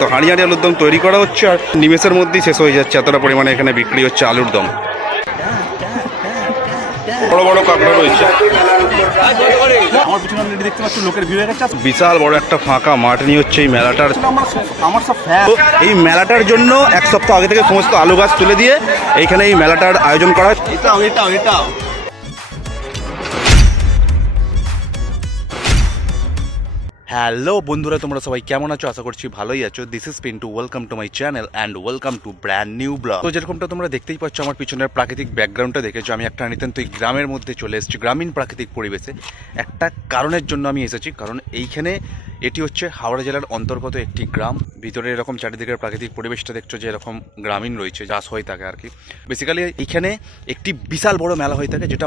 তো হাঁড়ি হাঁড়ি আলুর দম তৈরি করা হচ্ছে আর নিমেষের মধ্যেই শেষ হয়ে যাচ্ছে। এতটা পরিমাণে এখানে বিক্রি হচ্ছে আলুর দম। বড় বড় রয়েছে। আমার বিশাল বড় একটা ফাঁকা মাঠ নিয়ে হচ্ছে এই মেলাটার। এই মেলাটার জন্য এক সপ্তাহ আগে থেকে সমস্ত আলু গাছ তুলে দিয়ে এইখানে এই মেলাটার আয়োজন করা হয়। হ্যালো বন্ধুরা, তোমরা সবাই কেমন আছো? আশা করছি ভালোই আছো। This is Pintu welcome to my channel and welcome to brand new blog তো যেরকমটা তোমরা দেখতেই পাচ্ছ, আমার পিছনের প্রাকৃতিক ব্যাকগ্রাউন্ডটা দেখেছ। আমি একটা নিতান্ত এই গ্রামের মধ্যে চলে এসেছি, গ্রামীণ প্রাকৃতিক পরিবেশে। একটা কারণের জন্য আমি এসেছি, কারণ এইখানে এটি হচ্ছে হাওড়া জেলার অন্তর্গত একটি গ্রাম। ভিতরে এরকম চারিদিকের প্রাকৃতিক পরিবেশটা দেখছ যে এরকম গ্রামীণ রয়েছে, চাষ হয়ে থাকে আর কি। বেসিক্যালি এইখানে একটি বিশাল বড় মেলা হয়ে থাকে, যেটা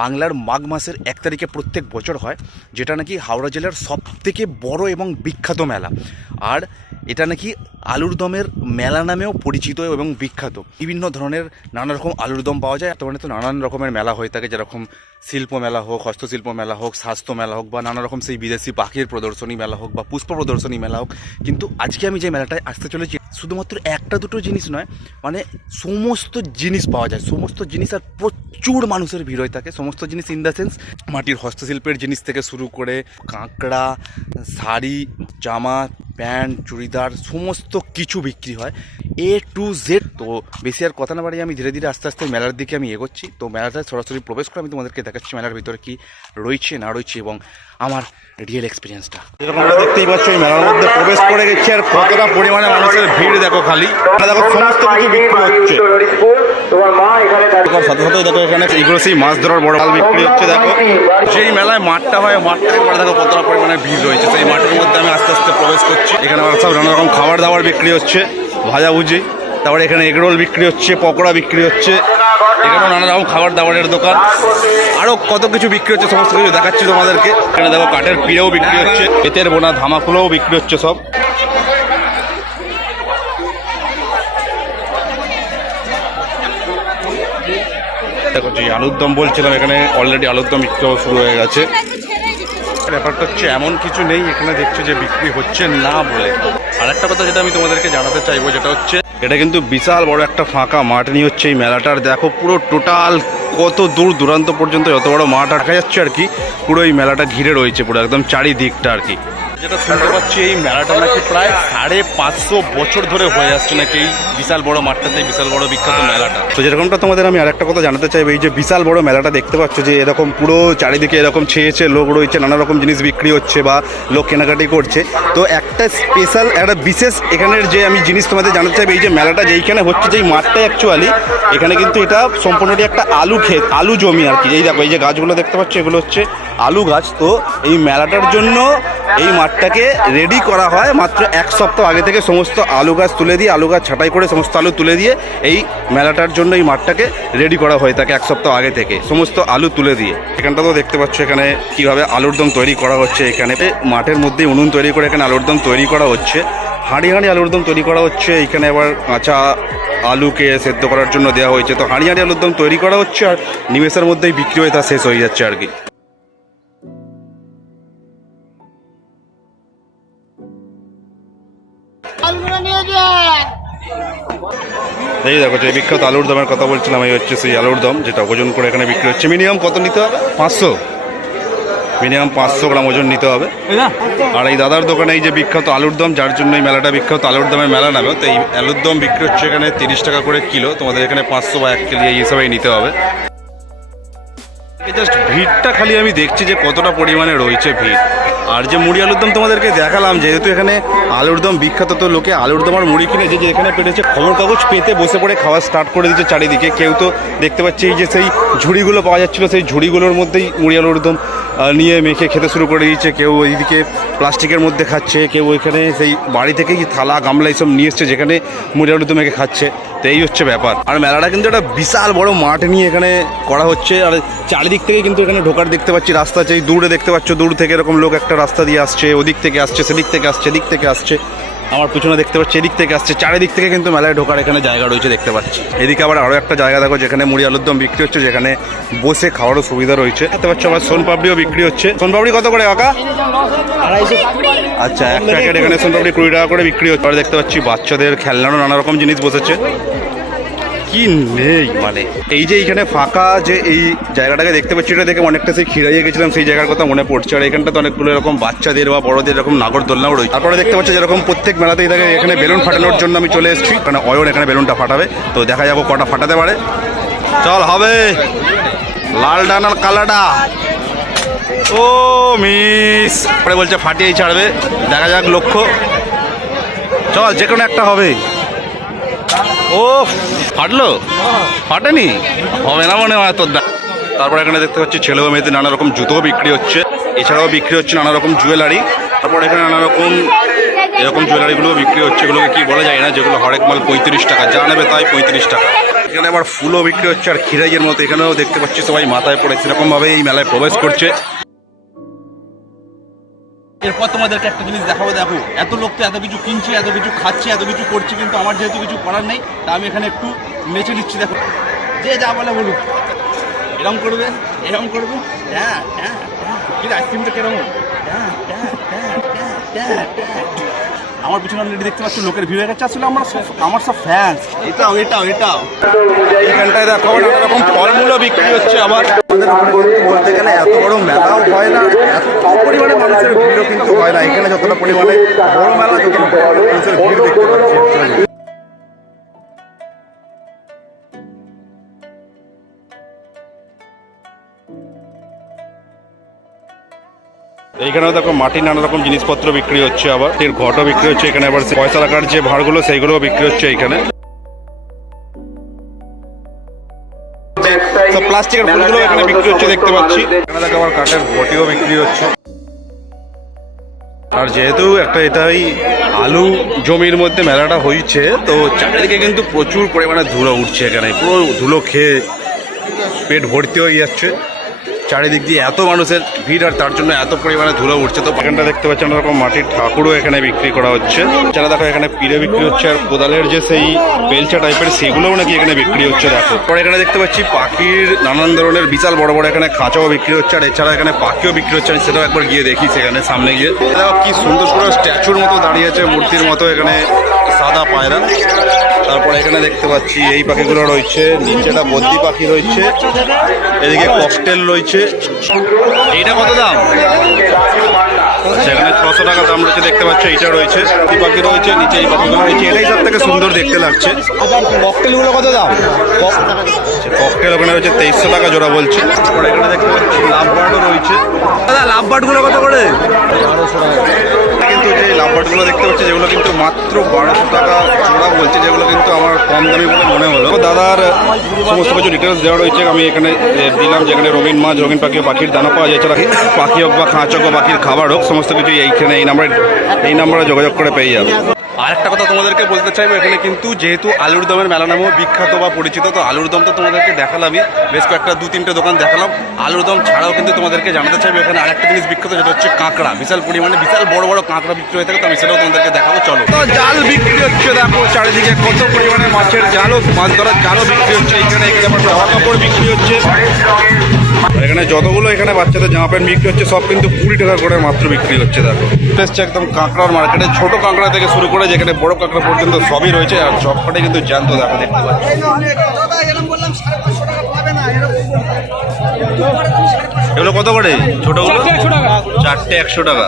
বাংলার মাঘ মাসের এক তারিখে প্রত্যেক বছর হয়, যেটা নাকি হাওড়া জেলার সব থেকে বড় এবং বিখ্যাত মেলা। আর এটা নাকি আলুর দমের মেলা নামেও পরিচিত এবং বিখ্যাত। বিভিন্ন ধরনের নানা রকম আলুর দম পাওয়া যায় বর্তমানে তো নানান রকমের মেলা হয়ে থাকে, যেরকম শিল্প মেলা হোক, হস্তশিল্প মেলা হোক, স্বাস্থ্য মেলা হোক, বা নানা রকম সেই বিদেশি পাখির প্রদর্শনী মেলা হোক, বা পুষ্প প্রদর্শনী মেলা হোক। কিন্তু আজকে আমি যে মেলাটায় আসতে চলেছি, শুধুমাত্র একটা দুটো জিনিস নয় মানে সমস্ত জিনিস পাওয়া যায়। সমস্ত জিনিস আর প্রচুর মানুষের ভিড় হয়ে থাকে। সমস্ত জিনিস ইন দ্য সেন্স মাটির হস্তশিল্পের জিনিস থেকে শুরু করে কাঁকড়া, শাড়ি, জামা প্যান্ট চুড়িদার সমস্ত কিছু বিক্রি হয়। এ টু জেড তো বেশি আর কথা না বাড়িয়ে আমি ধীরে ধীরে আস্তে আস্তে মেলার দিকে আমি এগোচ্ছি। তো মেলাটা সরাসরি প্রবেশ করে আমি তোমাদেরকে দেখাচ্ছি মেলার ভিতরে কি রয়েছে, না রয়েছে এবং আমার রিয়েল এক্সপিরিয়েন্সটা যেরকম আমরা দেখতেই পাচ্ছ, এই মেলার মধ্যে প্রবেশ করে গেছি আর কতটা পরিমাণে মানুষের ভিড় দেখো খালি। দেখো সমস্ত কিছু বিক্রি হচ্ছে। সাথে সাথে দেখো এখানে এগুলো সেই মাছ ধরার বড় বিক্রি হচ্ছে, দেখো। সেই মেলায় মাঠটা হয়, মাঠটা দেখো কতটা পরিমাণে ভিড় রয়েছে। সেই মাঠের মধ্যে আমি আস্তে আস্তে প্রবেশ করছি। এখানে আবার সব নানা রকম খাবার দাবার বিক্রি হচ্ছে। ভাজাভুজি, তারপরে এখানে এগরোল বিক্রি হচ্ছে, পকোড়া বিক্রি হচ্ছে, এখানেও নানা রকম খাবার দাবারের দোকান। আরও কত কিছু বিক্রি হচ্ছে, সমস্ত কিছু দেখাচ্ছি তোমাদেরকে। এখানে দেখো কাঠের পিড়েও বিক্রি হচ্ছে পেতের বোনা ধামাকুলোও বিক্রি হচ্ছে সব। দেখো যে আলুর দম বলছিলাম, এখানে অলরেডি আলুর দম বিক্রি শুরু হয়ে গেছে। ব্যাপারটা হচ্ছে এমন কিছু নেই, এখানে দেখছ যে বিক্রি হচ্ছে না বলে। আর একটা কথা যেটা আমি তোমাদেরকে জানাতে চাইব, যেটা হচ্ছে এটা কিন্তু বিশাল বড় একটা ফাঁকা মাঠ নিয়ে হচ্ছে এই মেলাটার। দেখো, পুরো টোটাল কত দূর দূরান্ত পর্যন্ত যত বড় মাঠ দেখা যাচ্ছে আর কি, পুরো এই মেলাটা ঘিরে রয়েছে, পুরো একদম চারিদিকটা আর কি। যেটা শুনতে পাচ্ছি এই মেলাটা নাকি প্রায় সাড়ে পাঁচশো বছর ধরে হয়ে আসছে নাকি এই বিশাল বড় মাঠটাতে বিশাল বড় বিখ্যাত মেলাটা? তো যেরকমটা তোমাদের আমি আরেকটা কথা জানাতে চাইব এই যে বিশাল বড় মেলাটা দেখতে পাচ্ছ যে এরকম পুরো চারিদিকে এরকম ছেয়েছে লোক রয়েছে নানা রকম জিনিস বিক্রি হচ্ছে বা লোক কেনাকাটি করছে। তো একটা স্পেশাল একটা বিশেষ এখানের যে আমি জিনিস তোমাদের জানাতে চাইব এই যে মেলাটা যেইখানে হচ্ছে যেই মাঠটা অ্যাকচুয়ালি এখানে কিন্তু এটা সম্পূর্ণটি একটা আলু ক্ষেত আলু জমি আর কি। এই দেখো এই যে গাছগুলো দেখতে পাচ্ছ এগুলো হচ্ছে আলু গাছ তো এই মেলাটার জন্য এই মাঠটাকে রেডি করা হয়। মাত্র এক সপ্তাহ আগে থেকে সমস্ত আলু গাছ তুলে দিয়ে, আলু গাছ ছাঁটাই করে সমস্ত আলু তুলে দিয়ে এই মেলাটার জন্য এই মাঠটাকে রেডি করা হয়ে থাকে এক সপ্তাহ আগে থেকে। সমস্ত আলু তুলে দিয়ে। এখানটা তো দেখতে পাচ্ছ এখানে কীভাবে আলুর দম তৈরি করা হচ্ছে। এখানে মাঠের মধ্যেই উনুন তৈরি করে এখানে আলুর দম তৈরি করা হচ্ছে। হাঁড়ি হাঁড়ি আলুর দম তৈরি করা হচ্ছে। এখানে আবার কাঁচা আলুকে সেদ্ধ করার জন্য দেওয়া হয়েছে। তো হাঁড়ি হাঁড়ি আলুর দম তৈরি করা হচ্ছে আর নিমেষের মধ্যেই বিক্রি হয়ে তা শেষ হয়ে যাচ্ছে আর কি। এই দেখো যে বিখ্যাত আলুর দমের কথা বলছিলাম এই হচ্ছে সেই আলুর দম যেটা ওজন করে এখানে বিক্রি হচ্ছে। মিনিমাম কত নিতে হবে? পাঁচশো। মিনিমাম পাঁচশো গ্রাম ওজন নিতে হবে। আর এই দাদার দোকানে এই যে বিখ্যাত আলুর দম যার জন্য এই মেলাটা বিখ্যাত আলুর দমের মেলা নামে তো এই আলুর দম বিক্রি হচ্ছে এখানে তিরিশ টাকা করে কিলো। তোমাদের এখানে পাঁচশো বা এক কিলো এই হিসাবেই নিতে হবে। জাস্ট ভিড়টা খালি আমি দেখছি যে কতটা পরিমাণে রয়েছে ভিড়। আর যে মুড়ি আলুর দম তোমাদেরকে দেখালাম, যেহেতু এখানে আলুর দম বিখ্যাত, তো লোকে আলুর দম আর মুড়ি কিনে যে এখানে পেটেছে খবর কাগজ পেতে বসে পড়ে খাওয়া স্টার্ট করে দিচ্ছে চারিদিকে। কেউ তো দেখতে পাচ্ছি যে সেই ঝুড়িগুলো পাওয়া যাচ্ছিল, সেই ঝুড়িগুলোর মধ্যেই মুড়ি আলুর দম নিয়ে মেখে খেতে শুরু করে দিয়েছে। কেউ ওইদিকে প্লাস্টিকের মধ্যে খাচ্ছে, কেউ ওইখানে সেই বাড়ি থেকেই থালা, গামলা এইসব নিয়ে এসছে যেখানে মুড়ি আলুর মেখে খাচ্ছে। তো এই হচ্ছে ব্যাপার। আর মেলাটা কিন্তু একটা বিশাল বড় মাঠ নিয়ে এখানে করা হচ্ছে। আর চারিদিক থেকে কিন্তু এখানে ঢোকার দেখতে পাচ্ছি, রাস্তা আছে। দূরে দেখতে পাচ্ছ, দূর থেকে এরকম লোক একটা রাস্তা দিয়ে আসছে, ওদিক থেকে আসছে, সেদিক থেকে আসছে, এদিক থেকে আসছে। আমার পিছনে দেখতে পাচ্ছি এদিক থেকে আসছে। চারিদিক থেকে কিন্তু মেলায় ঢোকার এখানে জায়গা রয়েছে দেখতে পাচ্ছি। এদিকে আবার আরও একটা জায়গা দেখো যেখানে মুড়ি আলুর দম বিক্রি হচ্ছে যেখানে বসে খাওয়ারও সুবিধা রয়েছে। দেখতে পাচ্ছ আবার সোনপাপড়িও বিক্রি হচ্ছে। সোনপাপড়ি কত করে কাকা? আচ্ছা এক প্যাকেট এখানে সোনপাপড়ি কুড়ি টাকা করে বিক্রি হচ্ছে। আর দেখতে পাচ্ছি বাচ্চাদের খেলনারও নানা রকম জিনিস বসেছে। কি নেই মানে? এই যে এইখানে ফাঁকা যে এই জায়গাটাকে দেখতে পাচ্ছি, এটা দেখে অনেকটা সেই খিরাইয়ে গেছিলাম, সেই জায়গার কথা মনে পড়ছে। আর এখানটা তো অনেকগুলো এরকম বাচ্চাদের বা বড়দের এরকম নাগরদোলনাও রয়েছে। তারপরে দেখতে পাচ্ছি যেরকম প্রত্যেক মেলাতেই থাকে এখানে বেলুন ফাটানোর জন্য আমি চলে এসেছি। কারণ অয়ন এখানে বেলুনটা ফাটাবে। তো দেখা যাব কটা ফাটাতে পারে। চল, হবে। লাল ডানার কালাডা ও, মিস। পরে বলছে ফাটিয়েই ছাড়বে। দেখা যাক লক্ষ্য। চল যে কোনো একটা হবে। ও ফাটলো? ফাটেনি? হবে না মনে হয় তোর তারপর এখানে দেখতে পাচ্ছি ছেলে ও মেয়েদের নানা রকম জুতোও বিক্রি হচ্ছে। এছাড়াও বিক্রি হচ্ছে নানা রকম জুয়েলারি। তারপর এখানে নানা রকম এরকম জুয়েলারিগুলো বিক্রি হচ্ছে। এগুলোকে কি বলা যায় না, যেগুলো হরেক মাল পঁয়ত্রিশ টাকা। যা নেবে তাই পঁয়ত্রিশ টাকা। এখানে আবার ফুলও বিক্রি হচ্ছে। আর খিরাইয়ের মতো এখানেও দেখতে পাচ্ছি সবাই মাথায় পড়ে। সেরকমভাবে এই মেলায় প্রবেশ করছে। এরপর তোমাদেরকে একটা জিনিস দেখাবো দেখো এত লোক তো এত কিছু কিনছে এত কিছু খাচ্ছে এত কিছু করছে কিন্তু আমার যেহেতু কিছু করার নেই তা আমি এখানে একটু নেচে নিচ্ছি দেখো। যে যা বলে বলুক। এরম করবে এরম করবে হ্যাঁ হ্যাঁ কি রে, আইসক্রিমটা কিরম হ্যাঁ, হ্যাঁ, হ্যাঁ, হ্যাঁ, হ্যাঁ, হ্যাঁ। আমার পিছনে অলরেডি দেখতে পাচ্ছি লোকের ভিড় হয়ে গেছে আসলে আমার সব আমার সব ফ্যান্স এটাও এটাও এটাও। এখানটায় দেখো নানা রকম ফলমূলও বিক্রি হচ্ছে আমার আমাদের বলতে গেলে এত বড় মেলাও হয় না এত পরিমাণে মানুষের ভিড়ও কিন্তু হয় না। এখানে যতটা পরিমাণে বড় মেলা যতটা মানুষের ভিড় দেখতে পাচ্ছি। এইখানেও দেখো মাটির নানা রকম জিনিসপত্র বিক্রি হচ্ছে আবার। এর ঘটও বিক্রি হচ্ছে এখানে আবার। পয়সা রাখার যে ভাড়গুলো সেইগুলোও বিক্রি হচ্ছে এইখানে। সব প্লাস্টিকের ফুলগুলো এখানে বিক্রি হচ্ছে দেখতে পাচ্ছি। এখানে দেখো আবার কাঠের বটিও বিক্রি হচ্ছে। আর যেহেতু একটা এটাই আলু জমির মধ্যে মেলাটা হয়েছে তো চারিদিকে কিন্তু প্রচুর পরিমাণে ধুলো উঠছে এখানে। পুরো ধুলো খেয়ে পেট ভর্তি হয়ে যাচ্ছে। চারিদিক দিয়ে এত মানুষের ভিড় আর তার জন্য এত পরিমাণে ধুলো উঠছে তো এখানটা দেখতে পাচ্ছি আমরা রকম মাটির ঠাকুরও এখানে বিক্রি করা হচ্ছে। যারা দেখো এখানে পিড়ে বিক্রি হচ্ছে আর কোদালের যে সেই বেলচা টাইপের সেগুলোও নাকি এখানে বিক্রি হচ্ছে দেখো। পরে এখানে দেখতে পাচ্ছি পাখির নানান ধরনের বিশাল বড় বড় এখানে খাঁচাও বিক্রি হচ্ছে আর এছাড়া এখানে পাখিও বিক্রি হচ্ছে আমি সেটাও একবার গিয়ে দেখি সেখানে সামনে গিয়ে। কি সুন্দর সুন্দর স্ট্যাচুর মতো দাঁড়িয়ে আছে মূর্তির মতো এখানে সাদা পায়রা। তারপরে এখানে দেখতে পাচ্ছি এই পাখিগুলো রয়েছে নিচেটা বদ্যি পাখি রয়েছে এদিকে ককটেল রয়েছে। এইটা কত দাম? সেখানে ছশো টাকা দাম রয়েছে দেখতে পাচ্ছ এইটা রয়েছে এই পাখি রয়েছে নিচে এই পাখিগুলো রয়েছে এটাই সব থেকে সুন্দর দেখতে লাগছে। ককটেলগুলো কত দাম? ককটেল ওখানে রয়েছে তেইশশো টাকা জোড়া বলছে। তারপরে এখানে দেখতে পাচ্ছি লাভ বার্ডও রয়েছে। দাদা লাভ বার্ডগুলো কত করে? কিন্তু যে লাম্বারগুলো দেখতে পাচ্ছি, যেগুলো কিন্তু মাত্র বারোশো টাকা জোড়া বলছে, যেগুলো কিন্তু আমার কম দামি বলে মনে হলো। দাদার সমস্ত কিছু ডিটেলস দেওয়া রয়েছে, আমি এখানে দিলাম, যেখানে রঙিন মাছ, রঙিন পাখি পাখির দানা পাওয়া যায়, এছাড়া পাখি হোক বা খাঁচ হোক বা পাখির খাবার হোক, সমস্ত কিছু এইখানে এই নাম্বারে এই নাম্বারে যোগাযোগ করে পেয়ে যাবে। আর একটা কথা তোমাদেরকে বলতে চাইব, এখানে কিন্তু যেহেতু আলুর দমের মেলা নামেও বিখ্যাত বা পরিচিত, তো আলুর দম তো তোমাদেরকে দেখালামই। বেশ কয়েকটা দু তিনটে দোকান দেখালাম। আলুর দম ছাড়াও কিন্তু তোমাদেরকে জানাতে চাইব, এখানে আরেকটা জিনিস বিখ্যাত যেটা হচ্ছে কাঁকড়া। বিশাল পরিমাণে বিশাল বড় বড় কাঁকড়া বিক্রি হয়ে থাকে, তো আমি সেটাও তোমাদেরকে দেখাবো, চলো। তো জাল বিক্রি হচ্ছে, দেখো চারিদিকে কত পরিমাণে মাছের জালও, মাছ ধরার জালও বিক্রি হচ্ছে, এখানে এখানে জামা কাপড় বিক্রি হচ্ছে। এখানে যতগুলো এখানে বাচ্চাদের জামা প্যান্ট বিক্রি হচ্ছে সব কিন্তু কুড়ি টাকা করে মাত্র বিক্রি হচ্ছে দেখো। এসছে একদম কাঁকড়ার মার্কেটে ছোট কাঁকড়া থেকে শুরু করে যেখানে বড় কাঁকড়া পর্যন্ত সবই রয়েছে আর সবকটাই কিন্তু জ্যান্ত দেখো দেখতে পাচ্ছি। এগুলো কত করে? ছোটগুলো? চারটে একশো টাকা।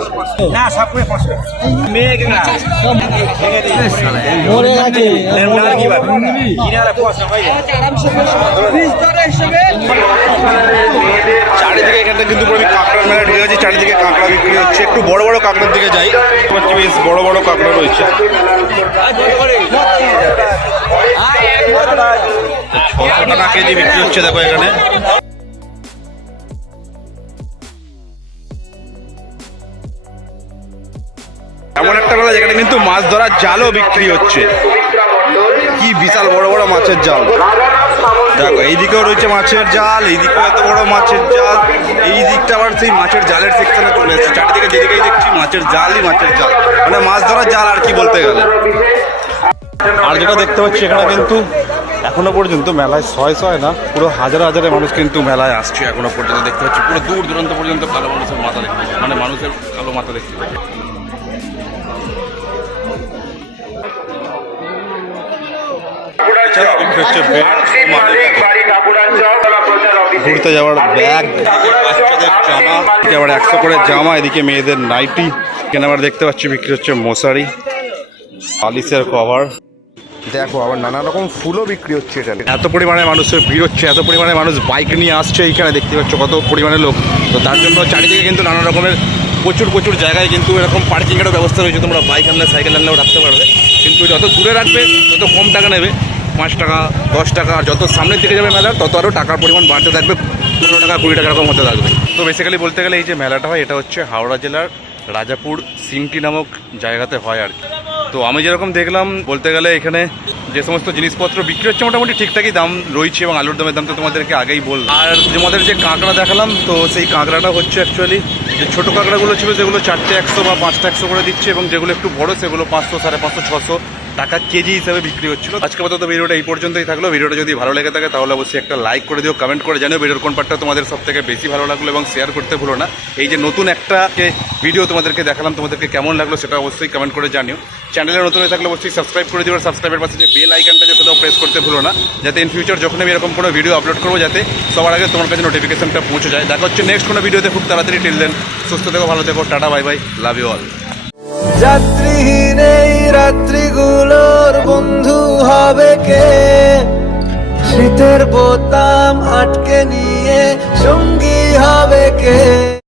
চারিদিকে এখানটা কিন্তু পুরো কাঁকড়ার মেলা ঢুকে গেছি, চারিদিকে কাঁকড়া বিক্রি হচ্ছে। একটু বড় বড় কাঁকড়ার দিকে যাই। পাচ্ছি বেশ বড় বড় কাঁকড়া রয়েছে। ছশো টাকা কেজি বিক্রি হচ্ছে, দেখো এখানে। এমন একটা মেলা যেখানে কিন্তু মাছ ধরার জালও বিক্রি হচ্ছে। কি বিশাল বড় বড় মাছের জাল। দেখো, এইদিকেও রয়েছে মাছের জাল, এইদিকেও এত বড় মাছের জাল। এই দিকটা আবার সেই মাছের জালের সেকশনে চলে এসেছে। চারিদিকে যেদিকেই দেখছি মাছের জালই মাছের জাল। মানে মাছ ধরার জাল আর কি বলতে গেলে। আর যেটা দেখতে পাচ্ছি এখানে কিন্তু এখনও পর্যন্ত মেলায় ছয় ছয় না, পুরো হাজার হাজারে মানুষ কিন্তু মেলায় আসছে এখনও পর্যন্ত। দেখতে পাচ্ছি পুরো দূর দূরান্ত পর্যন্ত কালো মানুষের মাথা দেখতে মানে মানুষের কালো মাথা দেখতে পাচ্ছি। ঘুরতে যাওয়ার ব্যাগ বাচ্চাদের জামা আবার একশো করে জামা এদিকে মেয়েদের নাইটি। এখানে আবার দেখতে পাচ্ছি বিক্রি হচ্ছে মশারি বালিশের কভার। দেখো আবার নানা রকম ফুলও বিক্রি হচ্ছে এখানে। এত পরিমাণে মানুষের ভিড় হচ্ছে এত পরিমাণে মানুষ বাইক নিয়ে আসছে এইখানে দেখতে পাচ্ছ কত পরিমাণে লোক। তো তার জন্য চারিদিকে কিন্তু নানা রকমের প্রচুর প্রচুর জায়গায় কিন্তু এরকম পার্কিংয়েরও ব্যবস্থা রয়েছে তোমরা বাইক আনলে সাইকেল আনলেও রাখতে পারবে। কিন্তু যত দূরে রাখবে তত কম টাকা নেবে। পাঁচ টাকা, দশ টাকা, আর যত সামনের দিকে যাবে মেলার তত আরও টাকার পরিমাণ বাড়তে থাকবে, পনেরো টাকা, কুড়ি টাকা এরকম হতে থাকবে। তো বেসিক্যালি বলতে গেলে এই যে মেলাটা হয়, এটা হচ্ছে হাওড়া জেলার রাজাপুর সিংটি নামক জায়গাতে হয় আর কি। তো আমি যেরকম দেখলাম, বলতে গেলে এখানে যে সমস্ত জিনিসপত্র বিক্রি হচ্ছে, মোটামুটি ঠিকঠাকই দাম রয়েছে এবং আলুর দামের দাম তো তোমাদেরকে আগেই বললাম। আর তোমাদের যে কাঁকড়া দেখালাম, তো সেই কাঁকড়াটা হচ্ছে অ্যাকচুয়ালি যে ছোটো কাঁকড়াগুলো ছিল, যেগুলো চারটে একশো বা পাঁচটা একশো করে দিচ্ছে এবং যেগুলো একটু বড়, সেগুলো পাঁচশো, সাড়ে পাঁচশো, ছশো টাকা কেজি হিসাবে বিক্রি হচ্ছিল। আজকে আপাতত ভিডিওটা এই পর্যন্তই থাকল। ভিডিওটা যদি ভালো লেগে থাকে, তাহলে অবশ্যই একটা লাইক করে দিও কমেন্ট করে জানিও। ভিডিওর কোন পার্টটা তোমাদের সব থেকে বেশি ভালো লাগল এবং শেয়ার করতে ভুলো না। এই যে নতুন একটা ভিডিও তোমাদেরকে দেখালাম, তোমাদেরকে কেমন লাগল সেটা অবশ্যই কমেন্ট করে জানিও। চ্যানেলে নতুন হয়ে থাকলে অবশ্যই সাবস্ক্রাইব করে দিও সাবস্ক্রাইবের পাশে যে বেল আইকনটা যে সেটাও প্রেস করতে ভুলো না। যাতে ইন ফিউচার যখন আমি এরকম কোনো ভিডিও আপলোড করব, যাতে সবার আগে তোমার কাছে নোটিফিকেশনটা পৌঁছে যায়। দেখা হচ্ছে নেক্সট কোনো ভিডিওতে খুব তাড়াতাড়ি টিল দেন সুস্থ থেকো, ভালো থেকো, tata bye bye love you all যাত্রীহীন রাত্রিগুলোর বন্ধু হবে কে? শীতের বোতাম আটকে নিয়ে সঙ্গী হবে কে?